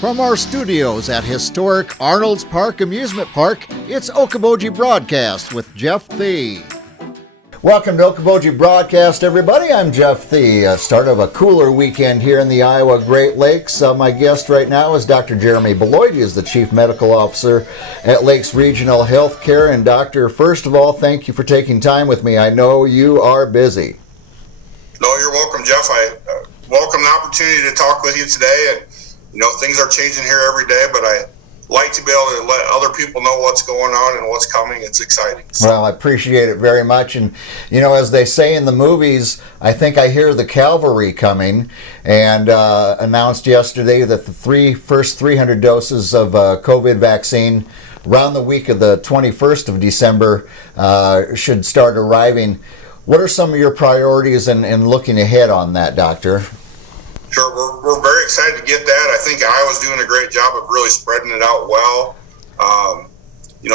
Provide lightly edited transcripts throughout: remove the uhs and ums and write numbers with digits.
From our studios at historic Arnold's Park Amusement Park, it's Okoboji Broadcast with Jeff Thie. Welcome to Okoboji Broadcast, everybody. I'm Jeff Thie. Start of a cooler weekend here in the Iowa Great Lakes. My guest right now is Dr. Jeremy Bolluyt. He is the Chief Medical Officer at Lakes Regional Healthcare. And Doctor, first of all, thank you for taking time with me. I know you are busy. No, you're welcome, Jeff. I welcome the opportunity to talk with you today. And things are changing here every day, but I like to be able to let other people know what's going on and what's coming. It's exciting. So. Well, I appreciate it very much. And, as they say in the movies, I think I hear the cavalry coming, and announced yesterday that the first 300 doses of COVID vaccine around the week of the 21st of December should start arriving. What are some of your priorities in looking ahead on that, Doctor? Sure, we're very excited to get that. I think Iowa's doing a great job of really spreading it out well.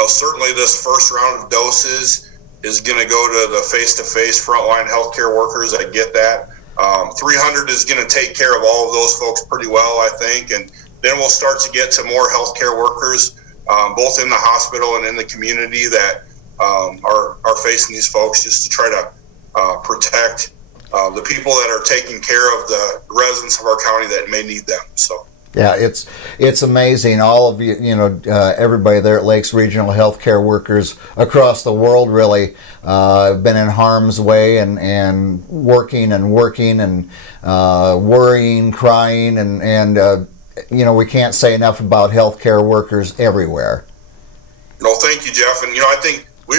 Certainly this first round of doses is going to go to the face-to-face frontline healthcare workers. I get that. 300 is going to take care of all of those folks pretty well, I think. And then we'll start to get to more healthcare workers, both in the hospital and in the community that are facing these folks, just to try to protect the people that are taking care of the residents of our county that may need them. So. Yeah, it's amazing. All of you, everybody there at Lakes Regional Healthcare workers across the world really have been in harm's way and working and worrying, crying, and we can't say enough about healthcare workers everywhere. No, thank you, Jeff. And I think we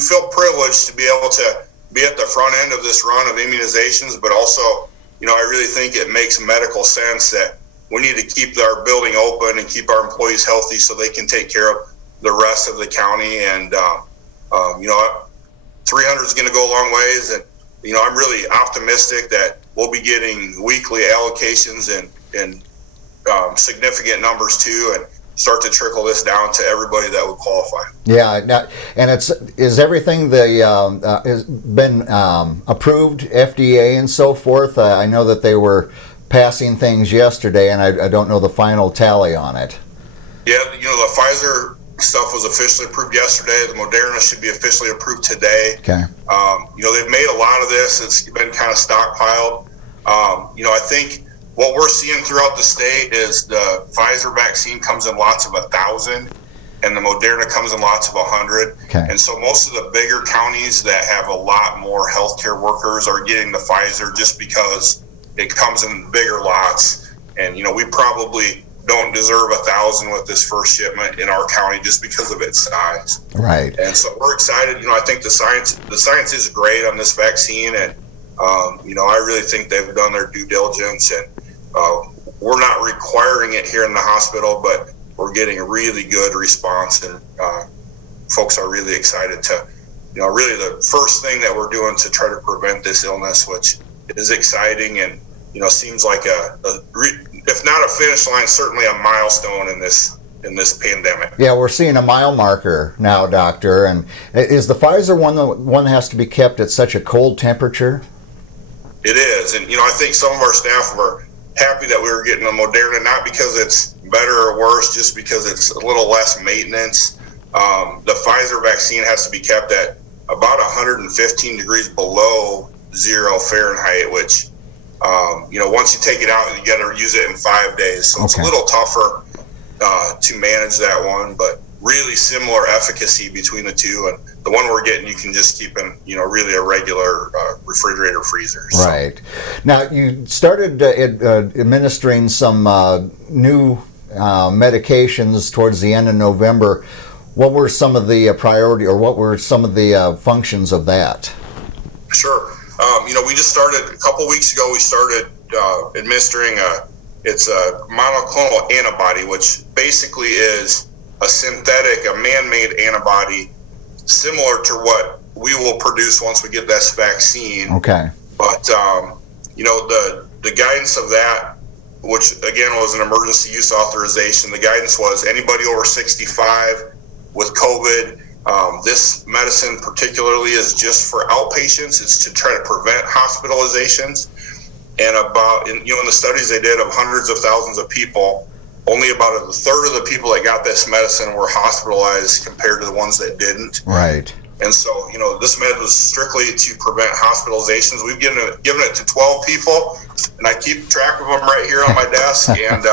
feel privileged to be able to be at the front end of this run of immunizations, but also, I really think it makes medical sense that we need to keep our building open and keep our employees healthy so they can take care of the rest of the county. And, 300 is going to go a long ways. And, I'm really optimistic that we'll be getting weekly allocations and significant numbers too, and start to trickle this down to everybody that would qualify. Yeah, and is everything has been approved, FDA and so forth? I know that they were passing things yesterday, and I don't know the final tally on it. Yeah, the Pfizer stuff was officially approved yesterday. The Moderna should be officially approved today. Okay. They've made a lot of this. It's been kind of stockpiled. I think what we're seeing throughout the state is the Pfizer vaccine comes in lots of 1,000, and the Moderna comes in lots of 100. Okay. And so most of the bigger counties that have a lot more healthcare workers are getting the Pfizer just because it comes in bigger lots. And, we probably don't deserve 1,000 with this first shipment in our county just because of its size. Right. And so we're excited. I think the science is great on this vaccine, and I really think they've done their due diligence, and we're not requiring it here in the hospital, but we're getting a really good response, and folks are really excited to, really the first thing that we're doing to try to prevent this illness, which is exciting and, seems like if not a finish line, certainly a milestone in this pandemic. Yeah, we're seeing a mile marker now, Doctor. And is the Pfizer one the one that has to be kept at such a cold temperature? It is. And, I think some of our staff were happy that we were getting the Moderna, not because it's better or worse, just because it's a little less maintenance. The Pfizer vaccine has to be kept at about 115 degrees below 0 Fahrenheit, which, once you take it out, you got to use it in 5 days. So It's a little tougher to manage that one, but really similar efficacy between the two. And the one we're getting, you can just keep in, really a regular refrigerator freezer. So. Right. Now, you started administering some new medications towards the end of November. What were some of the priority, or what were some of the functions of that? Sure. We just started a couple weeks ago. We started administering it's a monoclonal antibody, which basically is a man-made antibody similar to what we will produce once we get this vaccine. Okay. But, the guidance of that, which again was an emergency use authorization, the guidance was anybody over 65 with COVID. This medicine particularly is just for outpatients. It's to try to prevent hospitalizations. And in the studies they did of hundreds of thousands of people, only about a third of the people that got this medicine were hospitalized compared to the ones that didn't. Right. And so, this med was strictly to prevent hospitalizations. We've given it to 12 people, and I keep track of them right here on my desk. And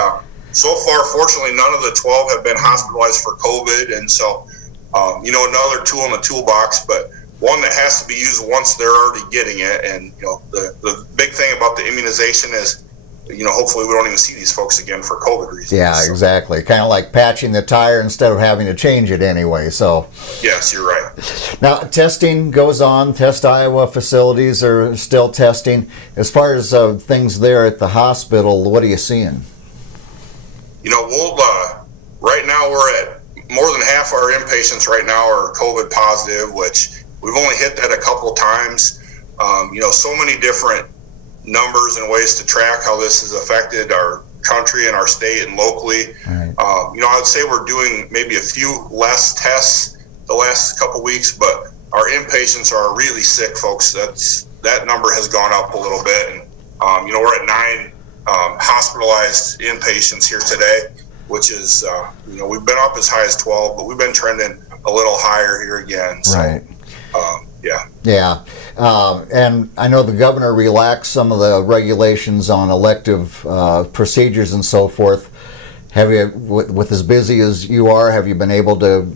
so far, fortunately, none of the 12 have been hospitalized for COVID. And so, another tool in the toolbox, but one that has to be used once they're already getting it. And, the big thing about the immunization is, hopefully we don't even see these folks again for COVID reasons. Yeah, exactly. Kind of like patching the tire instead of having to change it anyway. So. Yes, you're right. Now, testing goes on. Test Iowa facilities are still testing. As far as things there at the hospital, what are you seeing? We'll right now we're at more than half our inpatients right now are COVID positive, which we've only hit that a couple times. So many different numbers and ways to track how this has affected our country and our state and locally. Right. I would say we're doing maybe a few less tests the last couple weeks, but our inpatients are really sick folks. That number has gone up a little bit, and we're at 9 hospitalized inpatients here today, which is we've been up as high as 12, but we've been trending a little higher here again. So, right. Yeah. And I know the governor relaxed some of the regulations on elective procedures and so forth. Have you, with as busy as you are, have you been able to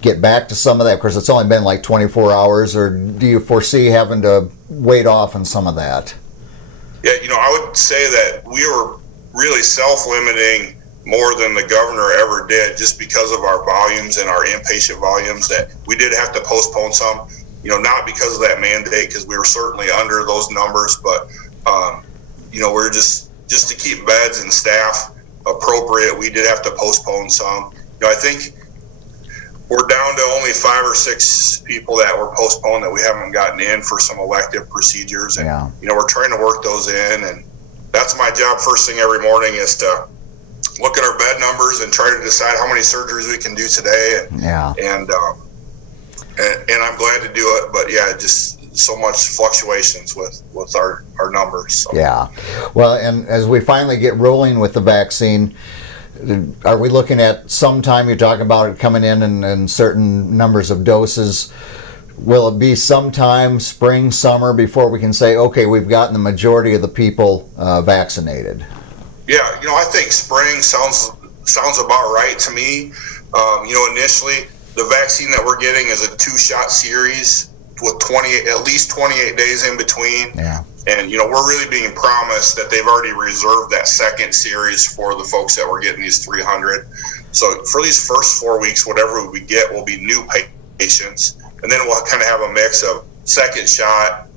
get back to some of that? Of course, it's only been like 24 hours, or do you foresee having to wait off on some of that? Yeah, I would say that we were really self-limiting more than the governor ever did, just because of our volumes and our inpatient volumes, that we did have to postpone some, not because of that mandate, because we were certainly under those numbers, but, we're just to keep beds and staff appropriate, we did have to postpone some. I think we're down to only 5 or 6 people that were postponed that we haven't gotten in for some elective procedures. And, we're trying to work those in. And that's my job first thing every morning, is to look at our bed numbers and try to decide how many surgeries we can do today. And I'm glad to do it. But, just so much fluctuations with our numbers. So. Yeah. Well, and as we finally get rolling with the vaccine, are we looking at sometime, you talk about it coming in certain numbers of doses? Will it be sometime spring, summer, before we can say, okay, we've gotten the majority of the people vaccinated? Yeah, I think spring sounds about right to me. Initially, the vaccine that we're getting is a 2-shot series with at least 28 days in between. Yeah. And, we're really being promised that they've already reserved that second series for the folks that were getting these 300. So for these first 4 weeks, whatever we get will be new patients. And then we'll kind of have a mix of second shot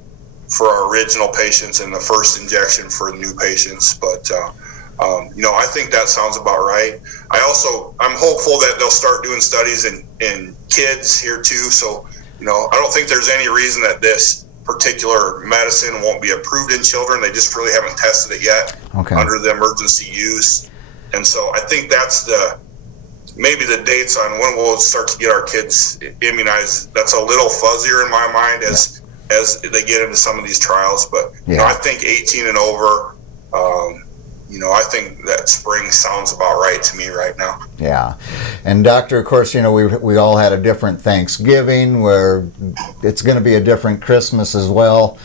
for our original patients and the first injection for new patients. But, I think that sounds about right. I'm hopeful that they'll start doing studies in kids here too. So, I don't think there's any reason that this particular medicine won't be approved in children. They just really haven't tested it yet under the emergency use. And so I think that's maybe the dates on when we'll start to get our kids immunized. That's a little fuzzier in my mind as they get into some of these trials. But, I think 18 and over, I think that spring sounds about right to me right now. Yeah. And Doctor, of course, we all had a different Thanksgiving, where it's going to be a different Christmas as well.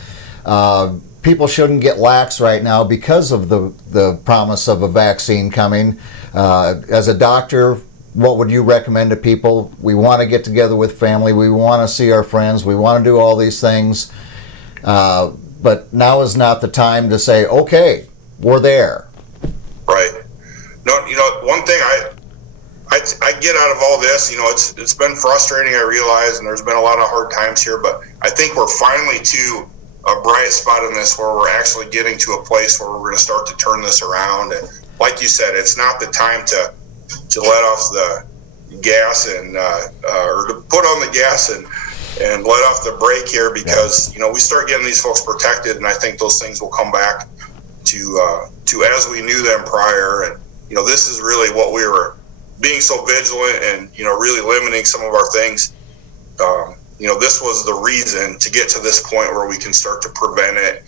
People shouldn't get lax right now because of the promise of a vaccine coming. As a doctor, what would you recommend to people? We want to get together with family. We want to see our friends. We want to do all these things. But now is not the time to say, okay, we're there. Right. No, one thing I get out of all this, it's been frustrating, I realize, and there's been a lot of hard times here, but I think we're finally to a bright spot in this where we're actually getting to a place where we're going to start to turn this around. And like you said, it's not the time to let off the gas and or to put on the gas and let off the brake here, because we start getting these folks protected, and I think those things will come back to as we knew them prior. And this is really what we were being so vigilant and really limiting some of our things. This was the reason to get to this point where we can start to prevent it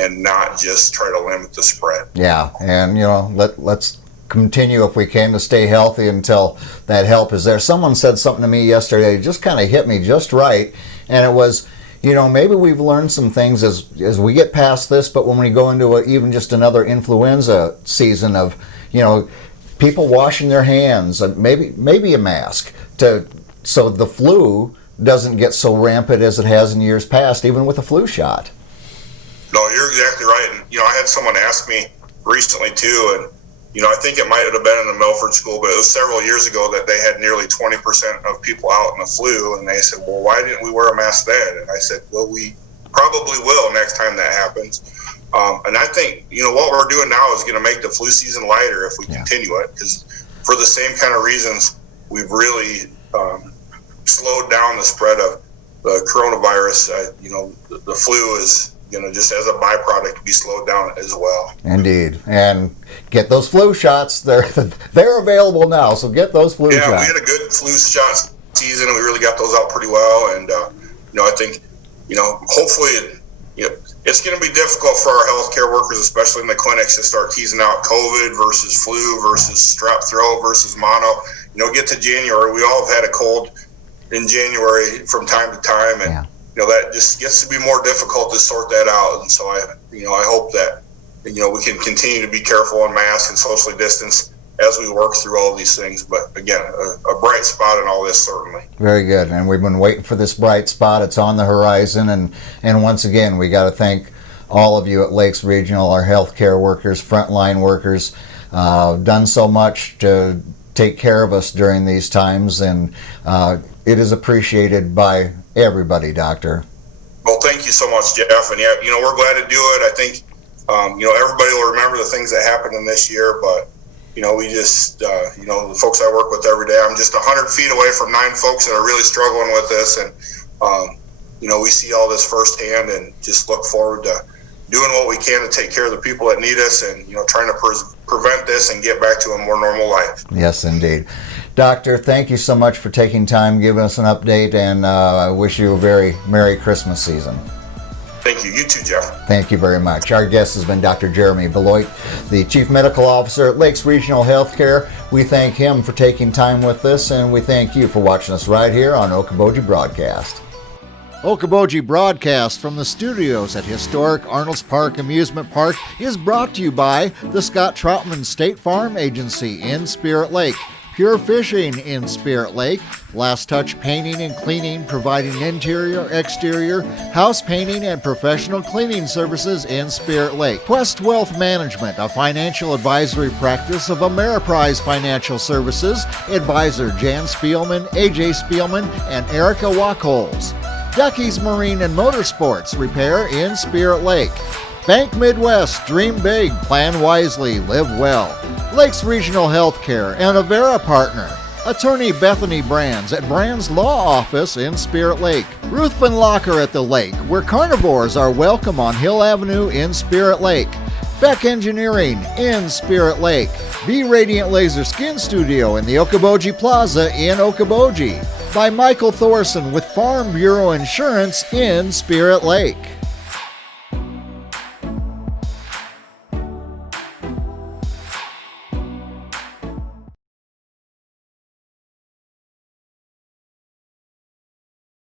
and not just try to limit the spread. Yeah, and let's continue if we can to stay healthy until that help is there. Someone said something to me yesterday, it just kind of hit me just right, and it was, maybe we've learned some things as we get past this, but when we go into even just another influenza season of, people washing their hands, and maybe a mask, so the flu doesn't get so rampant as it has in years past, even with a flu shot. No, you're exactly right. And, I had someone ask me recently too, and, I think it might have been in the Milford School, but it was several years ago that they had nearly 20% of people out in the flu, and they said, well, why didn't we wear a mask then? And I said, well, we probably will next time that happens. And I think, what we're doing now is going to make the flu season lighter if we continue it, because for the same kind of reasons, we've really slowed down the spread of the coronavirus. The flu is just as a byproduct be slowed down as well. Indeed. And get those flu shots. They're available now, so get those flu shots. Yeah, we had a good flu shot season, and we really got those out pretty well. And, I think, hopefully, it's going to be difficult for our healthcare workers, especially in the clinics, to start teasing out COVID versus flu versus strep throat versus mono. Get to January, we all have had a cold in January from time to time, and that just gets to be more difficult to sort that out. And so I hope that we can continue to be careful on masks and socially distance as we work through all these things. But again, a bright spot in all this, certainly. Very good. And we've been waiting for this bright spot. It's on the horizon. And once again, we got to thank all of you at Lakes Regional, our healthcare workers, frontline workers, done so much to take care of us during these times. And it is appreciated by everybody, Doctor. Well, thank you so much, Jeff. And we're glad to do it. I think, everybody will remember the things that happened in this year, but we just, the folks I work with every day, I'm just 100 feet away from 9 folks that are really struggling with this. And, we see all this firsthand and just look forward to doing what we can to take care of the people that need us and, trying to prevent this and get back to a more normal life. Yes, indeed. Doctor, thank you so much for taking time, giving us an update, and I wish you a very Merry Christmas season. Thank you. You too, Jeff. Thank you very much. Our guest has been Dr. Jeremy Bolluyt, the Chief Medical Officer at Lakes Regional Healthcare. We thank him for taking time with us, and we thank you for watching us right here on Okoboji Broadcast. Okoboji Broadcast from the studios at historic Arnold's Park Amusement Park is brought to you by the Scott Troutman State Farm Agency in Spirit Lake, Pure Fishing in Spirit Lake, Last Touch Painting and Cleaning, providing interior, exterior, house painting, and professional cleaning services in Spirit Lake. Quest Wealth Management, a financial advisory practice of Ameriprise Financial Services, advisor Jan Spielman, AJ Spielman, and Erica Wachholz. Ducky's Marine and Motorsports Repair in Spirit Lake. Bank Midwest, dream big, plan wisely, live well. Lakes Regional Healthcare and Avera Partner. Attorney Bethany Brands at Brands Law Office in Spirit Lake. Ruthven Locker at the Lake, where carnivores are welcome on Hill Avenue in Spirit Lake. Beck Engineering in Spirit Lake. Be Radiant Laser Skin Studio in the Okoboji Plaza in Okoboji. By Michael Thorson with Farm Bureau Insurance in Spirit Lake.